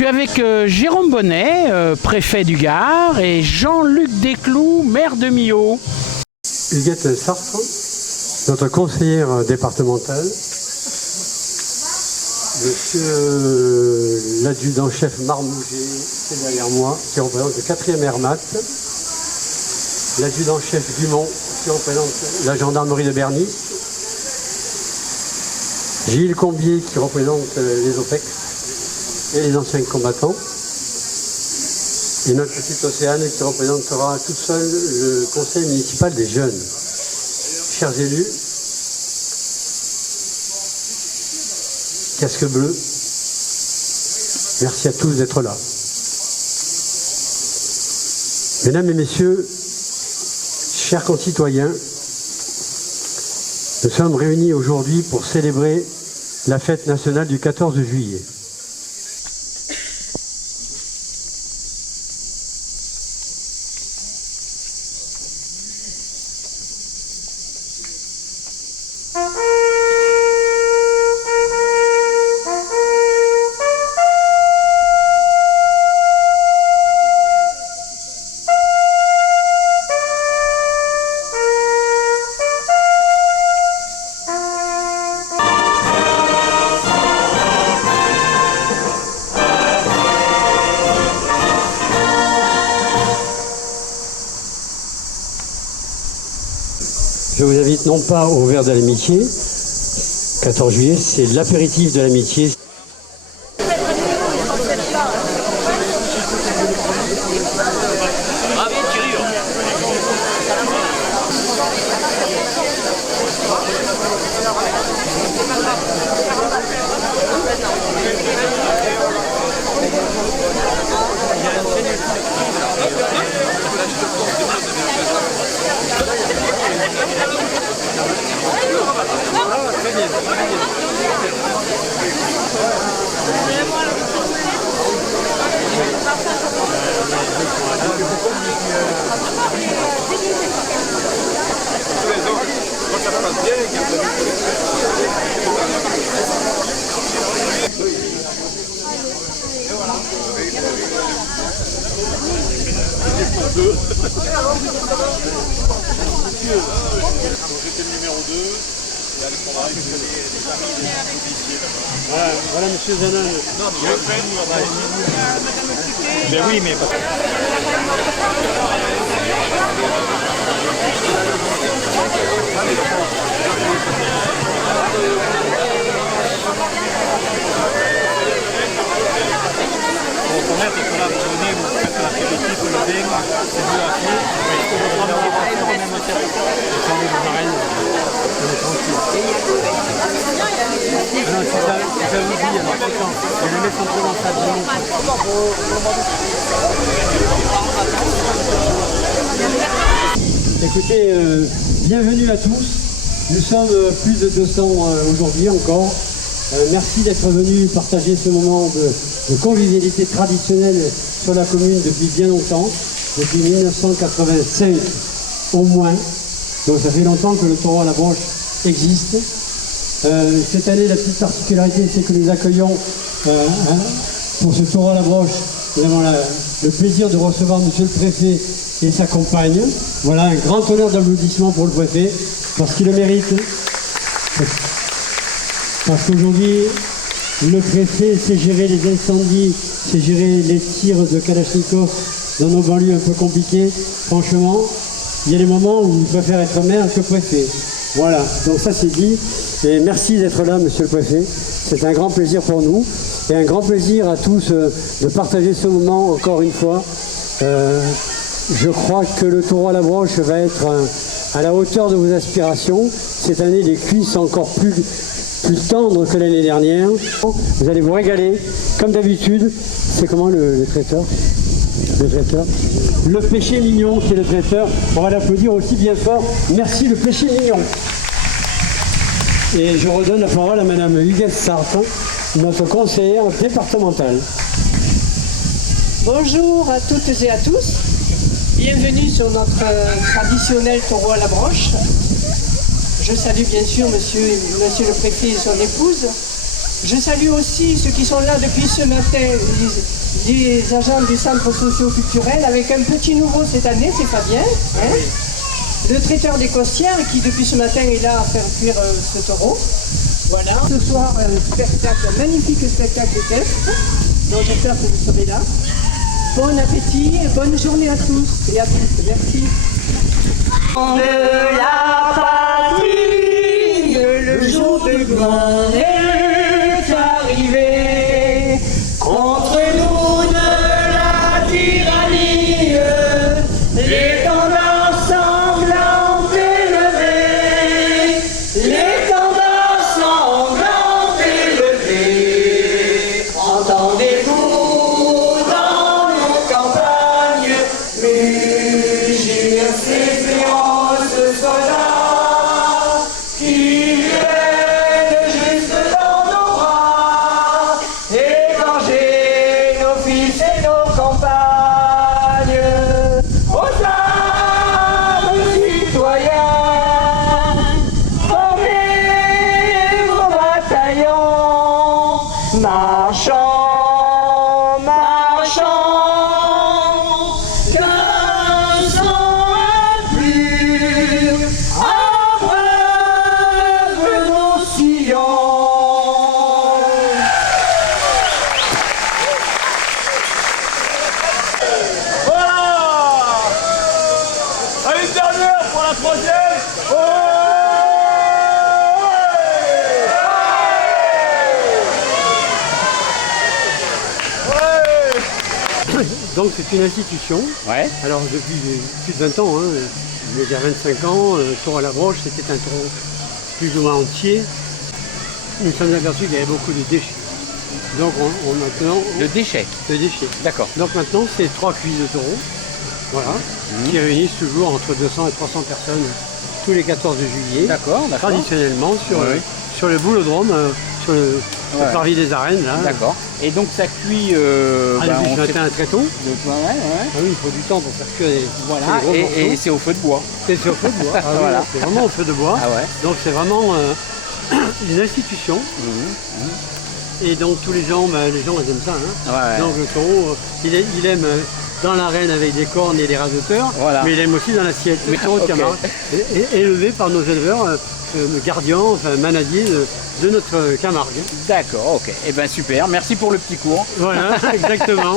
suis avec Jérôme Bonnet, préfet du Gard, et Jean-Luc Desclous, maire de Milhaud. Huguette Sartre, notre conseillère départementale. Monsieur l'adjudant-chef Marmouget, qui est derrière moi, qui représente le 4e RMAT. L'adjudant-chef Dumont, qui représente la gendarmerie de Bernis. Gilles Combier, qui représente les OPEX et les anciens combattants. Et notre petite Océane, qui représentera toute seule le conseil municipal des jeunes. Chers élus, casque bleu, merci à tous d'être là. Mesdames et messieurs, chers concitoyens, nous sommes réunis aujourd'hui pour célébrer la fête nationale du 14 juillet. Je vous invite non pas au verre de l'amitié, 14 juillet, c'est l'apéritif de l'amitié. Voilà monsieur Zanin. Ben oui, mais pas. Écoutez, bienvenue à tous. Nous sommes plus de 200 aujourd'hui encore. Merci d'être venus partager ce moment de convivialité traditionnelle sur la commune depuis bien longtemps, depuis 1985 au moins. Donc ça fait longtemps que le taureau à la broche existe. Cette année, la petite particularité, c'est que nous accueillons pour ce taureau à la broche, nous avons le plaisir de recevoir monsieur le préfet et sa compagne. Voilà, un grand honneur d'applaudissement pour le préfet, parce qu'il le mérite. Parce qu'aujourd'hui, le préfet sait gérer les incendies, sait gérer les tirs de Kalachnikov dans nos banlieues un peu compliquées. Franchement, il y a des moments où il préfère être maire que préfet. Voilà, donc ça c'est dit. Et merci d'être là, monsieur le préfet. C'est un grand plaisir pour nous. Et un grand plaisir à tous de partager ce moment encore une fois. Je crois que le taureau à la broche va être à la hauteur de vos aspirations. Cette année, les cuisses encore plus tendres que l'année dernière. Vous allez vous régaler, comme d'habitude. C'est comment le traiteur ? Le traiteur. Le péché mignon qui est le traiteur. On va l'applaudir aussi bien fort. Merci le péché mignon. Et je redonne la parole à madame Huguette Sartre, notre conseillère départementale. Bonjour à toutes et à tous. Bienvenue sur notre traditionnel taureau à la broche. Je salue bien sûr monsieur le préfet et son épouse. Je salue aussi ceux qui sont là depuis ce matin, les agents du centre socio-culturel, avec un petit nouveau cette année, c'est pas bien. Hein, le traiteur des costières qui depuis ce matin est là à faire cuire ce taureau. Voilà. Ce soir, un spectacle, un magnifique spectacle de test. Donc j'espère que vous serez là. Bon appétit et bonne journée à tous et à toutes. Merci. De la patrie, le jour de gloire est arrivé. Contre nous de la tyrannie, l'étendard sanglant élevé, l'étendard sanglant élevé. Entendez-vous dans nos campagnes mugir ces féroces soldats qui viennent juste dans nos bras égorger nos fils et nos compagnes. Aux armes citoyens, formez vos bataillons, marchons, marchons, d'un sang impur, abreuve nos sillons. Voilà. Allez, une dernière pour la troisième. Donc c'est une institution. Ouais. Alors depuis plus de 20 ans, hein, il y a 25 ans, le taureau à la broche, c'était un taureau plus ou moins entier. Nous nous sommes aperçus qu'il y avait beaucoup de déchets. Donc on maintenant... Le déchet. De déchets. D'accord. Donc maintenant c'est 3 cuisses de taureaux, voilà, qui réunissent toujours entre 200 et 300 personnes tous les 14 juillet. D'accord, d'accord. Traditionnellement sur, Oui. sur le boulodrome, sur le Ouais. parvis des arènes. Là. D'accord. Et donc ça cuit. Ah, bah, le on matin très tôt. Ouais, ouais. Ah oui, il faut du temps pour faire que les, Voilà. que les gros Et morceaux. c'est au feu de bois. C'est au feu de bois. Ah oui, Voilà. c'est vraiment au feu de bois. Ah ouais. Donc c'est vraiment une institution. Et donc tous les gens, les gens ils aiment ça. Hein. Ouais, ouais. Donc le taureau, il aime dans l'arène avec des cornes et des raseteurs, Voilà. mais il aime aussi dans l'assiette. Le taureau de Ok. Camargue est élevé par nos éleveurs, gardiens, enfin manadiers de notre Camargue. D'accord, ok. Eh ben super, merci pour le petit cours. Voilà, exactement.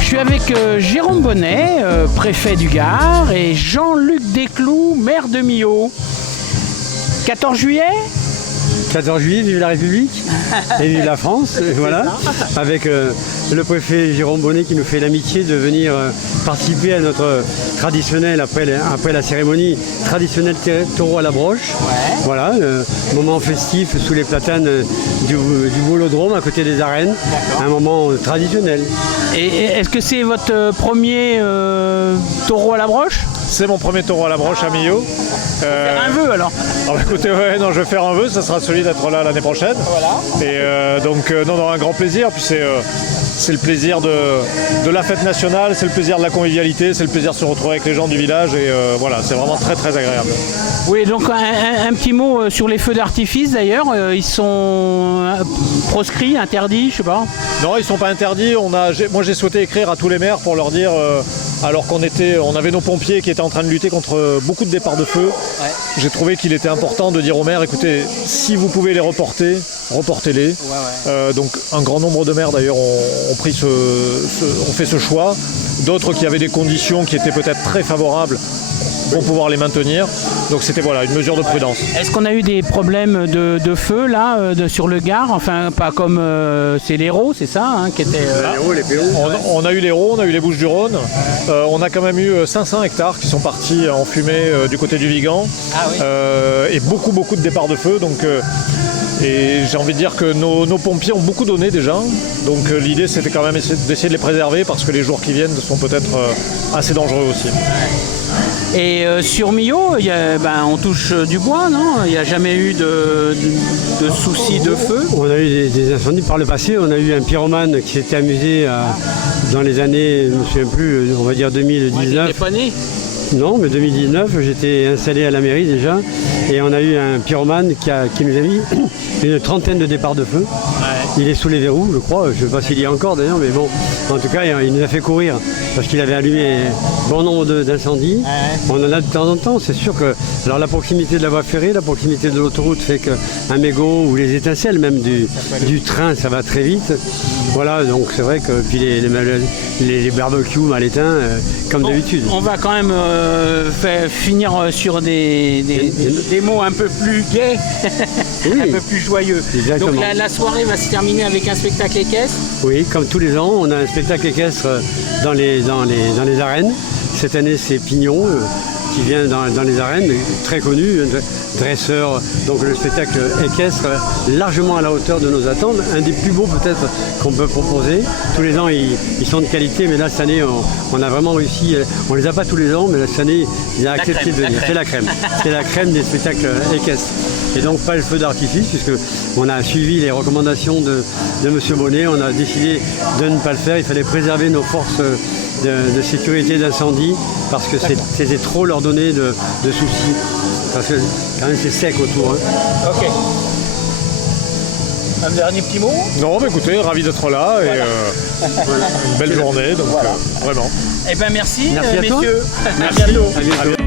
Je suis avec Jérôme Bonnet, préfet du Gard, et Jean-Luc Desclous, maire de Milhaud. 14 juillet 14 juillet, vive la République et vive la France, voilà, avec le préfet Jérôme Bonnet qui nous fait l'amitié de venir participer à notre traditionnel, après la cérémonie, traditionnel taureau à la broche. Ouais. Voilà, moment festif sous les platanes du boulodrome à côté des arènes, un moment traditionnel. Et est-ce que c'est votre premier taureau à la broche? C'est mon premier taureau à la broche à Milhaud. Un vœu alors. Alors écoutez, ouais, non, je vais faire un vœu, ça sera celui d'être là l'année prochaine. Voilà. Et donc, non, un grand plaisir. Puis c'est le plaisir de la fête nationale, c'est le plaisir de la convivialité, c'est le plaisir de se retrouver avec les gens du village. Et voilà, c'est vraiment très très agréable. Oui, donc un petit mot sur les feux d'artifice d'ailleurs. Ils sont proscrits, interdits, je sais pas. Non, ils sont pas interdits. Moi, j'ai souhaité écrire à tous les maires pour leur dire, alors qu'on avait nos pompiers qui étaient en train de lutter contre beaucoup de départs de feu. Ouais. J'ai trouvé qu'il était important de dire aux maires, écoutez, si vous pouvez les reporter, reportez-les. Donc un grand nombre de maires d'ailleurs ont fait ce choix. D'autres qui avaient des conditions qui étaient peut-être très favorables vont pouvoir les maintenir. Donc c'était voilà, une mesure de prudence. Est-ce qu'on a eu des problèmes de feu là sur le Gard? Enfin, pas comme c'est l'Hérault, c'est ça qui était. On a eu l'Hérault, on a eu les Bouches-du-Rhône. On a quand même eu 500 hectares qui sont partis en fumée du côté du Vigan. Ah oui. Et beaucoup de départs de feu. Donc, et j'ai envie de dire que nos pompiers ont beaucoup donné déjà. Donc l'idée c'était quand même d'essayer de les préserver parce que les jours qui viennent sont peut-être assez dangereux aussi. Et sur Millau, on touche du bois, non? Il n'y a jamais eu de soucis de feu? On a eu des incendies par le passé. On a eu un pyromane qui s'était amusé dans les années, je ne me souviens plus, on va dire 2019. T'es pas né? Non, mais 2019, j'étais installé à la mairie déjà. Et on a eu un pyromane qui nous a mis une trentaine de départs de feu. Ouais. Il est sous les verrous, je crois. Je ne sais pas s'il y a encore d'ailleurs, mais bon. En tout cas, il nous a fait courir parce qu'il avait allumé bon nombre d'incendies. Ouais. On en a de temps en temps, c'est sûr que... Alors la proximité de la voie ferrée, la proximité de l'autoroute fait qu'un mégot ou les étincelles même du train, ça va très vite. Voilà, donc c'est vrai que puis les barbecues mal éteints, comme d'habitude. On va quand même finir sur des mots un peu plus gais, oui, un peu plus joyeux. Exactement. Donc la soirée va se terminer avec un spectacle équestre. Oui, comme tous les ans, on a un spectacle équestre dans les arènes. Cette année, c'est Pignon qui vient dans les arènes, très connu, dresseur, donc le spectacle équestre largement à la hauteur de nos attentes, un des plus beaux peut-être qu'on peut proposer. Tous les ans ils sont de qualité, mais là cette année on a vraiment réussi, on les a pas tous les ans, mais là, cette année ils ont accepté de venir. C'est la crème, c'est la crème des spectacles équestres. Et donc pas le feu d'artifice, puisque on a suivi les recommandations de M. Bonnet, on a décidé de ne pas le faire, il fallait préserver nos forces de sécurité d'incendie, parce que c'était trop leur donner de soucis. Parce que quand même c'est sec autour. Hein. Ok. Un dernier petit mot? Non, mais écoutez, ravi d'être là et une belle journée, donc voilà. Vraiment. Eh bien merci, merci à messieurs. Toi. Merci. À bientôt.